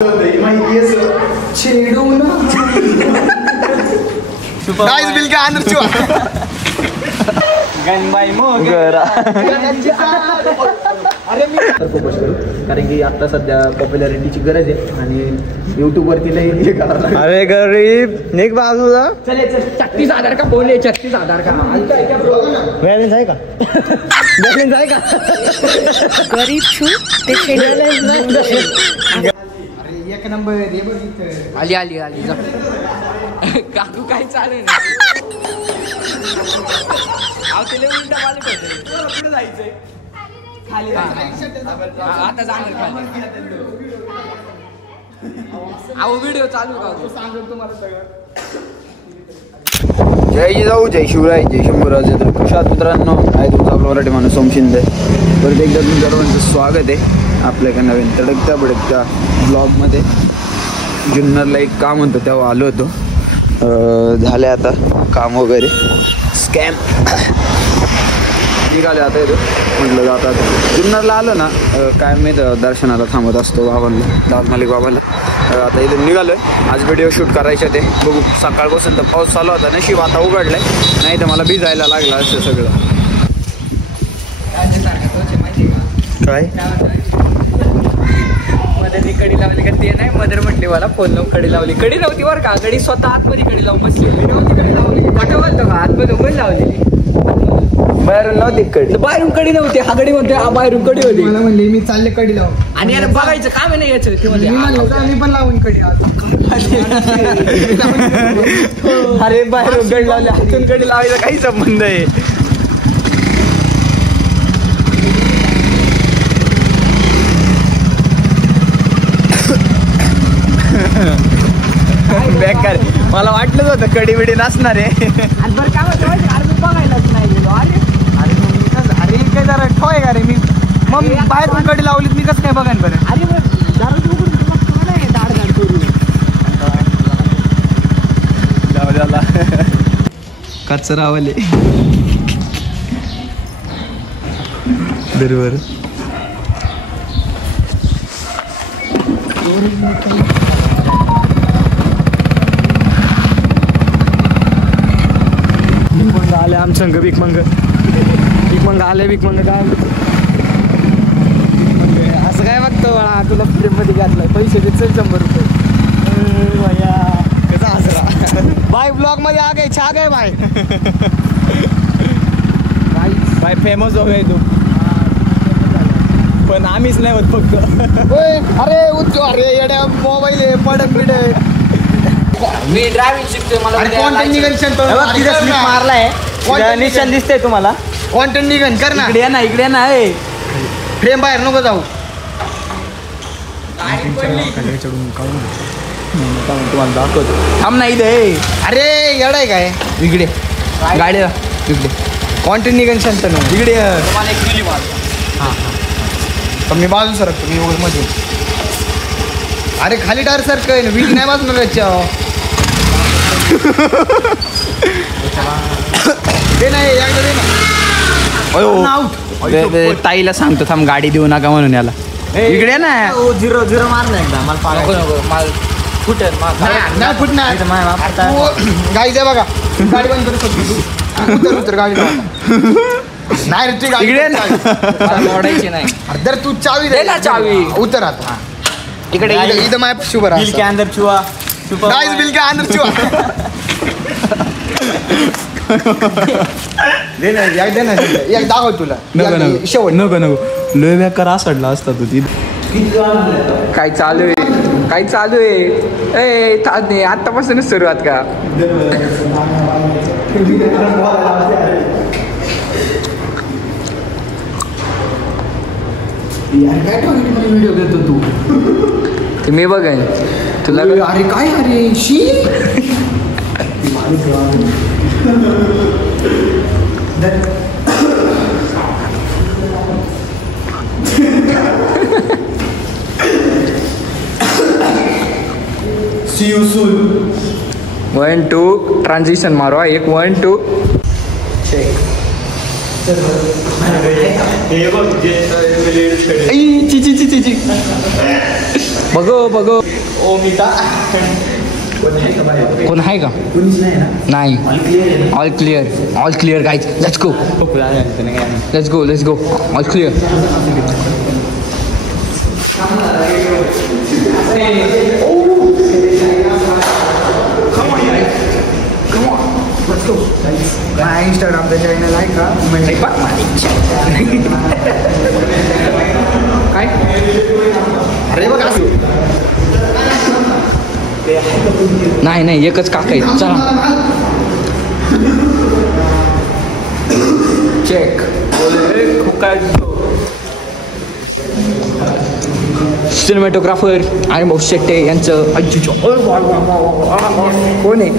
Guys bill के अंदर चुआ गणबाई मोगरा अरे मी फोकस करू कारण की आता सध्या पॉप्युलॅरिटीची गरज आहे आणि YouTube वरती लई हे करायला. अरे गरीब निक बाजूला चल 36,000 का बोले 36,000 का बॅलन्स आहे का बॅलन्स आहे का गरीब छु ते शेड्याला अरे एक नंबर दे बघ इथं आली आली आली जा काकू काय चालेल आवतेले उलटा वाले पडते पुढे जायचंय खाली आता जाणार खाली अहो व्हिडिओ चालू का सांगतो तुम्हाला सगळं. जय जिजाऊ जय शिवराय जय शंभूराज प्रशांत मित्रांनो आहे तुमचा आपला मराठी माणूस सोम शिंदे. परत एकदा तुमच्या सर्वांचं स्वागत आहे आपल्या एका नवीन तडकत्या बडकत्या ब्लॉगमध्ये. जुन्नरला एक काम होतं तेव्हा आलो होतो. झाले आता काम वगैरे स्कॅम निघाले आता येतो म्हटलं जातात जुन्नरला आलं ना काय माहीत दर्शनाला थांबत असतो बाबांना लाल मालिक बाबाला. आता इथून निघालो आज व्हिडिओ शूट करायचे ते बघू. सकाळपासून तर पाऊस चालू होता नशीब आता उघडलाय नाही तर मला भिजायला लागलं असं सगळं. काय मध्ये कडी लावली का ते नाही मदर म्हटली मला फोन लावून कडी लावली. कडी नव्हती बरं का कडी स्वतः आतमध्ये कडी लावून बसली खोटं बोलतो का आतमध्ये उघड लावलेली बाहेरून नव्हती कडी बाहेरून कडी नव्हती हा कडी म्हणते बाहेरून कडी होती मला म्हणले मी चालले कडी लावून आणि यार बघायचं काम नाही याचं ते म्हणले मी पण लावून कडी अरे बाहेरून कडी लावली हातून कडी लावायचा काही संबंध आहे. बेकार मला वाटलंच होतं कडी बिडी नसणार आहे. आणि बरं काय होतं अरे मी बघायलाच नाही गेलो. अरे काय जरा ठोय का रे मी मग बाहेरून कडी लावलीत मी कसं काय बघान बरं. अरे जरा उघडून नाही दाड दाड करू झाला कचरावले बरोबर. आले आमचं भीक मंग आले भीक मंग काय असं काय बघतो बाळा तुला फ्रेममध्ये घातलाय पैसे दे चल 100 रुपये भैया कसा हसरा भाई ब्लॉग मध्ये आ गए छा गए भाई भाई फेमस हो गए तू पण आम्हीच नाही होत फक्त. अरे उच्च अरे येड्या मोबाईल आहे पडक बिड मी ड्रायव्हिंग शिकतोय मला मारलाय निशाण दिसतंय तुम्हाला कॉन्टेंट निघन कर ना इकडे ना फ्रेम बाहेर नको जाऊ. तुम्हाला दाखवतो थांब नाही दे. अरे येडाय काय इकडे गाडी इकडे कॉन्टेंट निघन शांत ना इकडे मी बाजू सरकतो मी मध्ये. अरे खाली टायर सरकय ना वीज नाही बाजून ते नाही एकदा दे ना. ताईला सांगतो थांब गाडी देऊ नका म्हणून याला इकडे ना 0-0 मारलं एकदा मला फुटेल नाही फुटणार गाडी द्या बघा गाडी बंद करू शकतो उतर गाडी नाही रे गाडी इकडे ओढायची नाही जर तू चावी दे ना चावी उतर आता इकडे इथं माय शुभर बिल के अंदर चुआ गाइस बिल के अंदर चुआ दे ना एक दाखव तुला शेवट नको लोय बेकार असडला असता तू ती. काय चालू आहे आतापासूनच सुरुवात का व्हिडिओ घेतो तू ते मी बघेन तुला. अरे काय अरे शी See you soon. 1 2 ट्रान्झिशन मारो 1 1 2 बघो कोण आहे का? नाही. All clear guys. Let's go all clear. इंस्टाग्रामचं चॅनल आहे का? काय अरे बघ नाही एकच काका आहे. चला चेक. सिनेमॅटोग्राफर आणि भाऊ शेट्टे यांचं कोण आहे?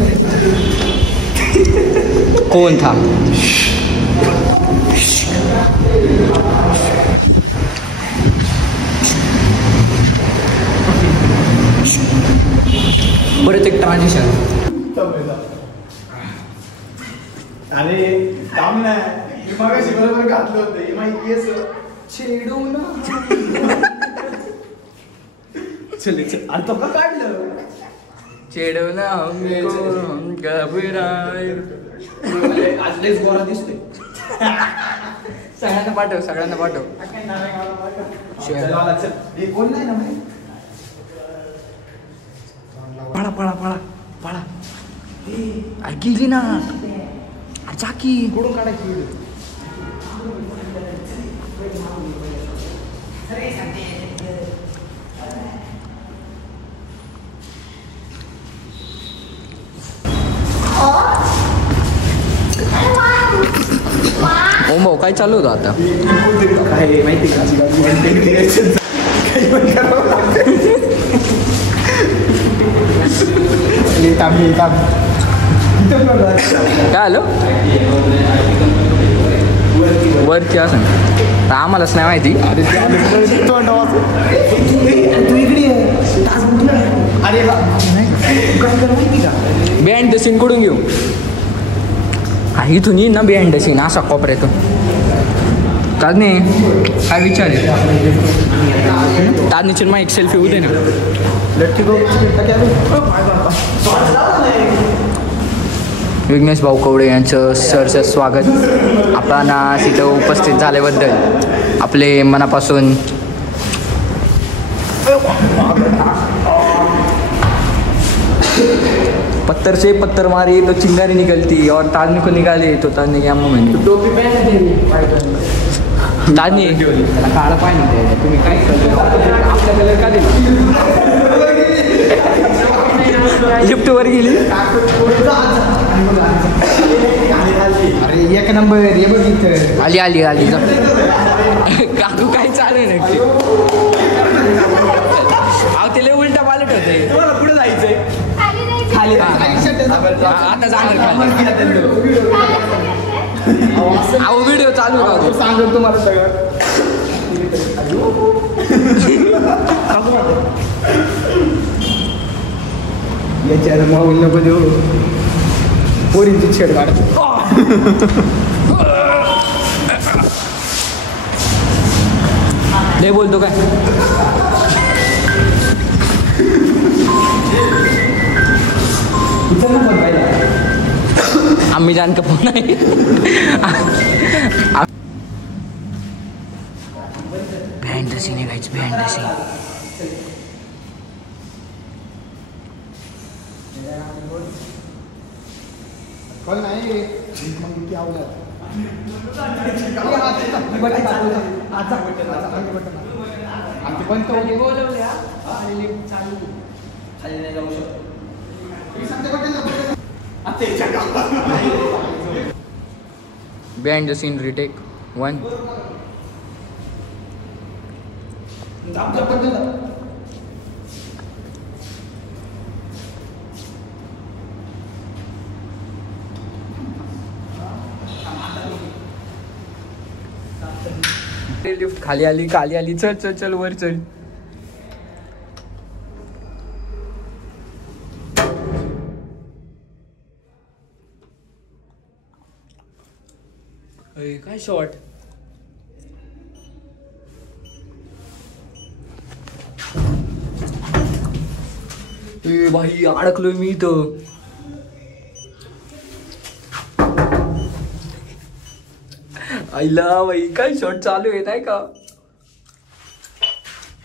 कोण था? परत एक ट्रान्झिशन. अरे काम नाही मगाशी बरोबर घातलं होतं माहिती चल अरे तो का काढलं चेडवला आज लयच गोरा दिसतोय. सगळ्यांना पाठव कोण नाही ना पळा गेली ना चाकी. कुठून काढायची व्हिडिओ? ओम भाऊ काय चालू होतं आता? काय माहिती का काय आलं वरती असं आम्हालाच नाही माहिती. बिहाइंड द सीन कडून घेऊ. इथून येईन ना बिहाइंड द सीन असा कोपऱ्यातून. ताजनी काय विचार आहे? ताजनीची मग एक सेल्फी होऊ दे ना. विघ्नेश भाऊ कवडे यांचं सरचं स्वागत. आपणाला तिथं उपस्थित झाल्याबद्दल आपले मनापासून पत्थर से पत्थर मारी तो चिंगारी निकलती और ताजनी को निकाले तो ताजनी क्या मैंने टोपी ताजनी काळा पाहिजे तुम्ही काय आपला कलर का दिला? लिफ्टवर गेली. अरे एक नंबर हे बघितलं. आली काकू काय चालू आहे नक्की? अहो तिला उलटा पालट होते. तुम्हाला पुढे जायचंय खाली आता जाणार खाली. अहो व्हिडिओ चालू राहतो. सांगतो तुम्हाला सगळं. याच्या माऊल नको देऊ. पोरींची छेड काढतो. लय बोलतो काय? आम्ही जान का फोन आहे. बिहाइंड द सीन आहे गाइस. Behind the scene. कोण नाही मग किती आवडत. Behind the scene retake 1. Lift खाली आली चल वर चल. काय शॉट. भाई अडकलोय मी इथं. आईला भाई काय शॉट चालू आहे नाही का.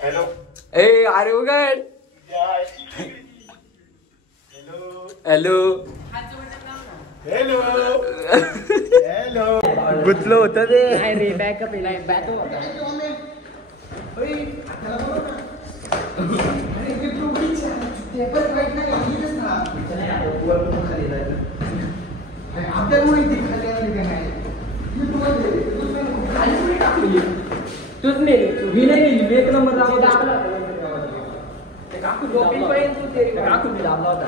हॅलो ए अरे उघड. हॅलो हॅलो हॅलो गुतलो होत ते. तूच नाही मी नाही एक नंबर काकू दाबला होता.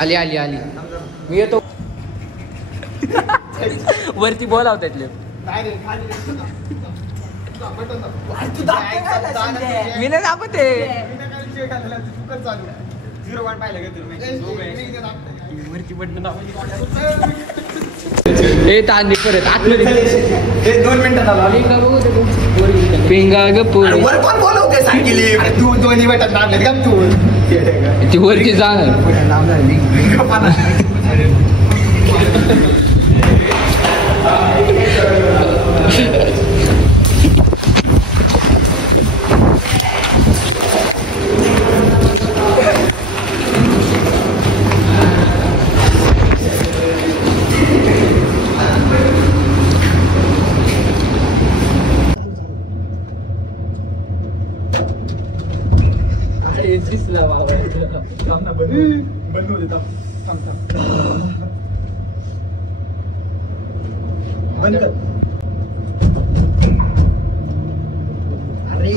आली आली आली मी येतो. वरती बोलावतात लोक. मी नाही दाखवत आहे. ए तांदी परत आतमध्ये 2 मिनिटात आलो. पिंगा ग पोरी वर कोण बोलवते सांगितली तू दोन्ही बटन दाबले का तू ती वरती जाणार. दिसला बंद होते बंद कर. अरे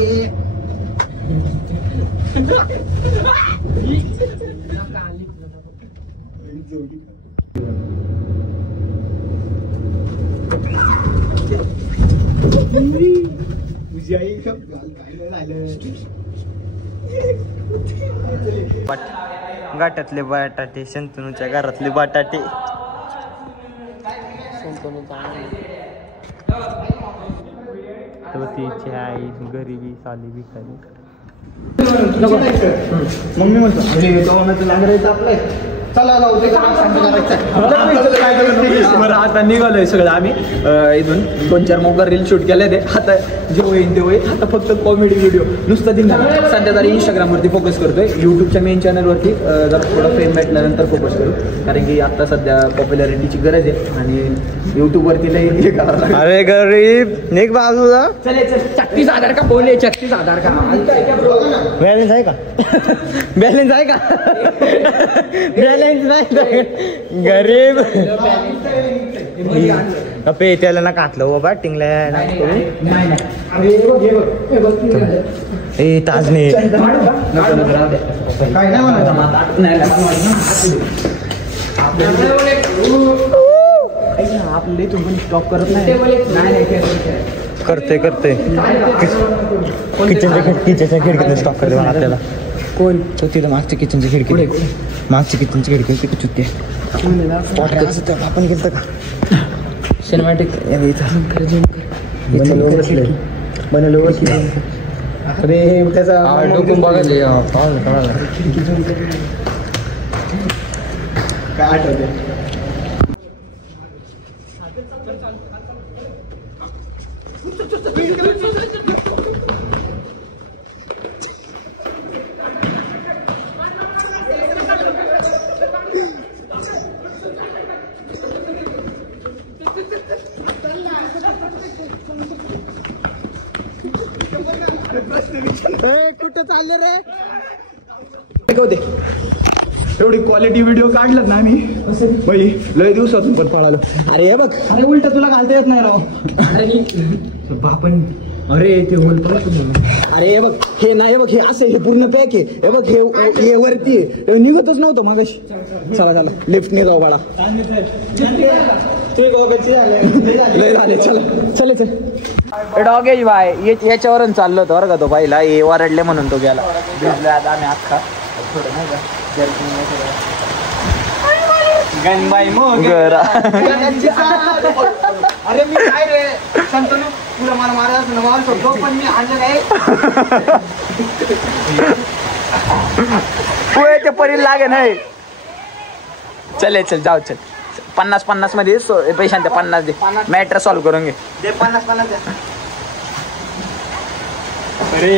तुझी आई काय झालं. गाठातले बटाटे शंतनूच्या घरातले बटाटे. तो तिची आई गरिबी साली भिकारी. मम्मी म्हणतो अरे गव्हाचं लागरायचं आपलंय चला जाऊ ते बरं. आता निघालोय सगळं आम्ही इथून 2-4 मोबाईल रील शूट केले ते. आता जे होईल ते होईल. आता फक्त कॉमेडी व्हिडिओ नुसतं दिन सध्या तरी इंस्टाग्रामवरती फोकस करतोय. युट्यूबच्या मेन चॅनलवरती जरा थोडं फेम भेटल्यानंतर फोकस करू. कारण की आता सध्या पॉप्युलॅरिटीची गरज आहे आणि युट्यूबवरती लई हे करावं लागेल. अरे गरीब निघ बाजूला. चले 36,000 का बोलले 36,000 का. बॅलेन्स आहे का? बॅलेन्स आहे का? बॅलेन्स नाही गरीब. पे त्याला ना काटलं बाबा टिंगला ए ताजने काय नाही म्हणा आपले तुम्ही स्टॉप करत नाही. करते किचनच्या खिडकीतून स्टॉप करते आपल्याला. कोण तो तिथं मागच्या किचनची खिडकी. मागच्या किचनची खिडकी तिथे चुत्ते आपण गेलं का सिनेमॅटिक अरे त्याचा डोकून बघायचे काय आठवते. कुठं चालले रे. एवढी क्वालिटी व्हिडिओ काढलात ना आम्ही बाई लय दिवसातून पण पळालो. अरे हे बघ अरे उलट तुला घालता येत नाही राव. आपण अरे ते अरे हे बघ हे नाही बघ हे असं हे पूर्ण पॅक आहे. हे बघ हे वरती निघतच नव्हतं मागाशी. चला लिफ्ट ने जाऊ बाळा. लय झाले चल. डॉगेज बाय याच्यावरून चाललो होतो बरं का. तो पहिला हे वरडले म्हणून तो गेला. भिजलो आता आम्ही अख्खा थोडं नाही का गणबाई मग गरा अरे मी काय रे संतनू तुला मला मारायचं मारू शकतो पण मी आणलं काय होय ते परी लागे नाही. चल जाऊ चल 50-50 मध्ये पैशांच्या 50 दे मॅटर सॉल्व्ह करून घे. दे 50 द्या. अरे